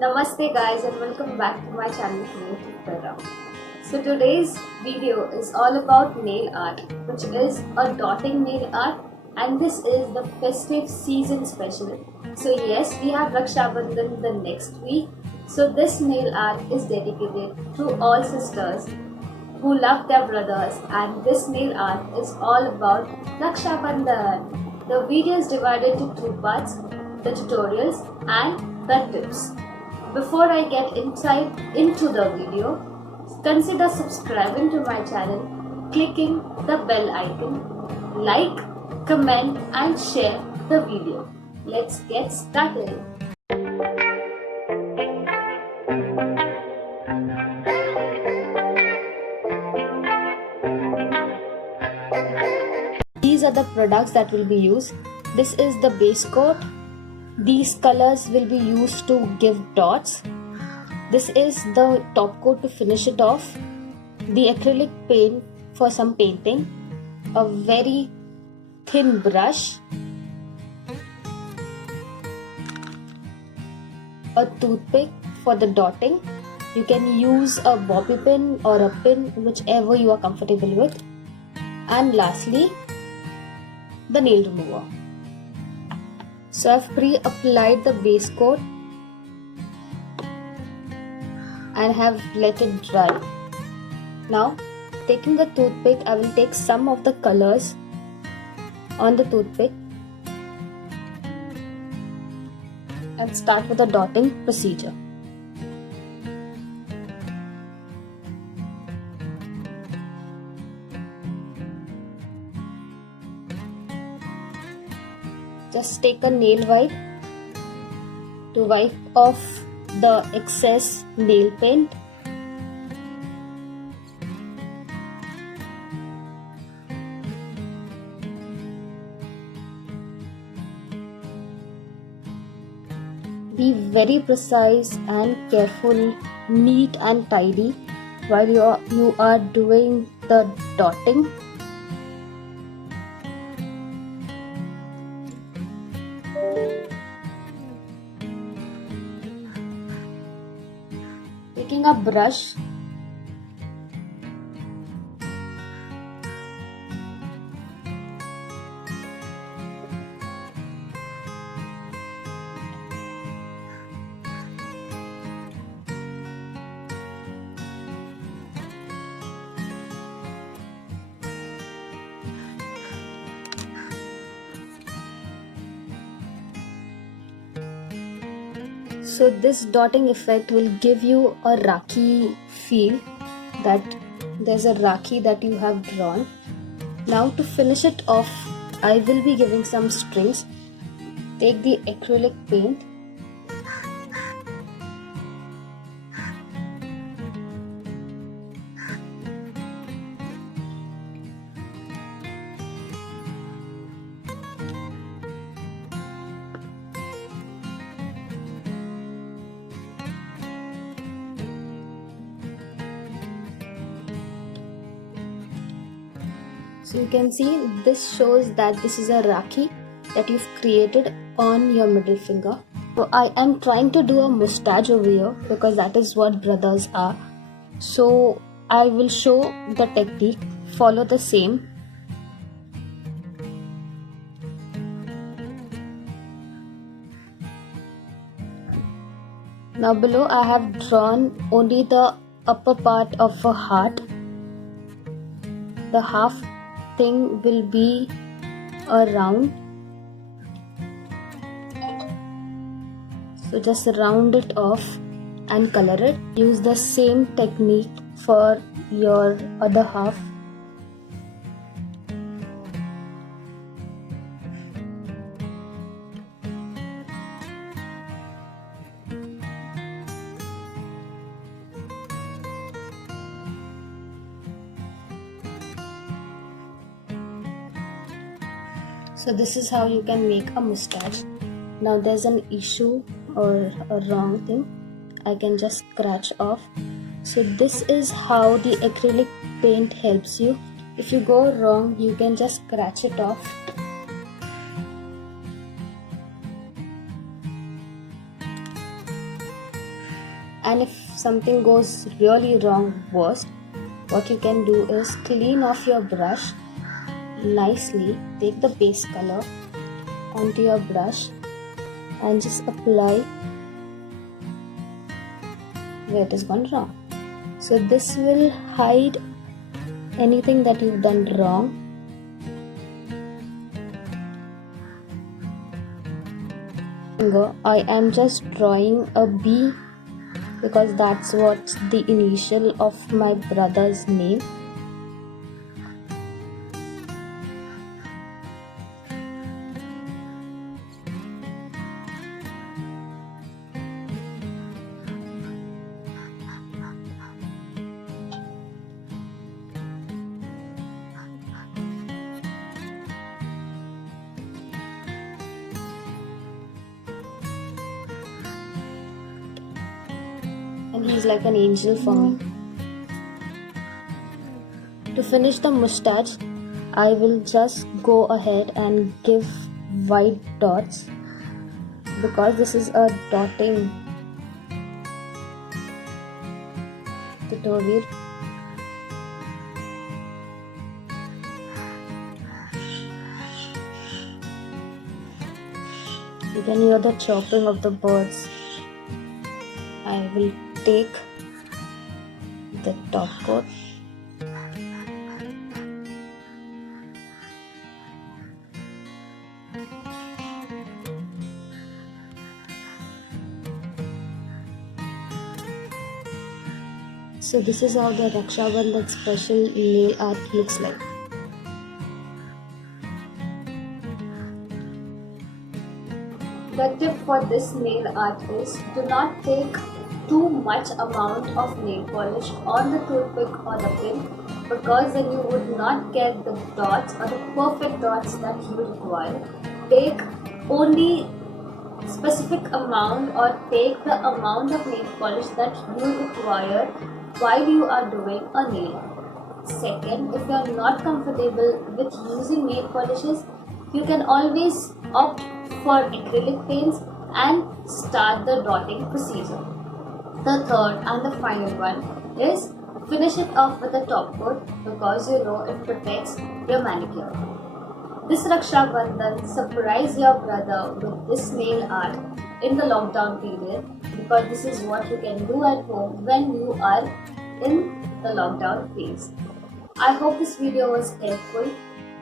Namaste guys and welcome back to my channel Creative Para. So today's video is all about nail art, which is a dotting nail art, and this is the festive season special. So yes, we have Raksha Bandhan the next week. So this nail art is dedicated to all sisters who love their brothers, and this nail art is all about Raksha Bandhan. The video is divided into two parts, the tutorials and the tips. Before I get into the video, consider subscribing to my channel, clicking the bell icon, like, comment and share the video. Let's get started. These are the products that will be used. This is the base coat. These colors will be used to give dots. This is the top coat to finish it off. The acrylic paint for some painting. A very thin brush. A toothpick for the dotting. You can use a bobby pin or a pin, whichever you are comfortable with. And lastly, the nail remover. So I've pre-applied the base coat and have let it dry. Now, taking the toothpick, I will take some of the colors on the toothpick and start with the dotting procedure. Just take a nail wipe to wipe off the excess nail paint. Be very precise and careful, neat and tidy while you are doing the dotting. Taking a brush, so this dotting effect will give you a Rakhi feel, that there's a Rakhi that you have drawn. Now to finish it off, I will be giving some strings. Take the acrylic paint . So you can see this shows that this is a Rakhi that you've created on your middle finger. So I am trying to do a mustache over here because that is what brothers are. So I will show the technique, follow the same. Now below I have drawn only the upper part of a heart. The half thing will be a round. So just round it off and color it. Use the same technique for your other half. So this is how you can make a mustache. Now there's an issue or a wrong thing. I can just scratch off. So this is how the acrylic paint helps you. If you go wrong, you can just scratch it off. And if something goes really wrong, worst, what you can do is clean off your brush nicely, take the base color onto your brush and just apply where it has gone wrong. So this will hide anything that you've done wrong. I am just drawing a B because that's what's the initial of my brother's name. And he's like an angel for me. To finish the mustache, I will just go ahead and give white dots because this is a dotting tutorial. You can hear the chirping of the birds. I will take the top coat . So this is how the Raksha Bandhan special nail art looks like. The tip for this nail art is do not take too much amount of nail polish on the toothpick or the pin because then you would not get the dots or the perfect dots that you require. Take only specific amount or take the amount of nail polish that you require while you are doing a nail art. Second, if you are not comfortable with using nail polishes, you can always opt for acrylic paints and start the dotting procedure. The third and the final one is finish it off with a top coat because you know it protects your manicure. This Raksha Bandhan, surprise your brother with this nail art in the lockdown period because this is what you can do at home when you are in the lockdown phase. I hope this video was helpful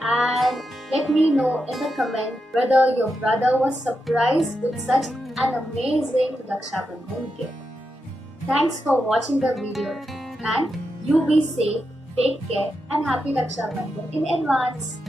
and let me know in the comment whether your brother was surprised with such an amazing Raksha Bandhan gift. Thanks for watching the video and you be safe, take care and happy Raksha Bandhan in advance.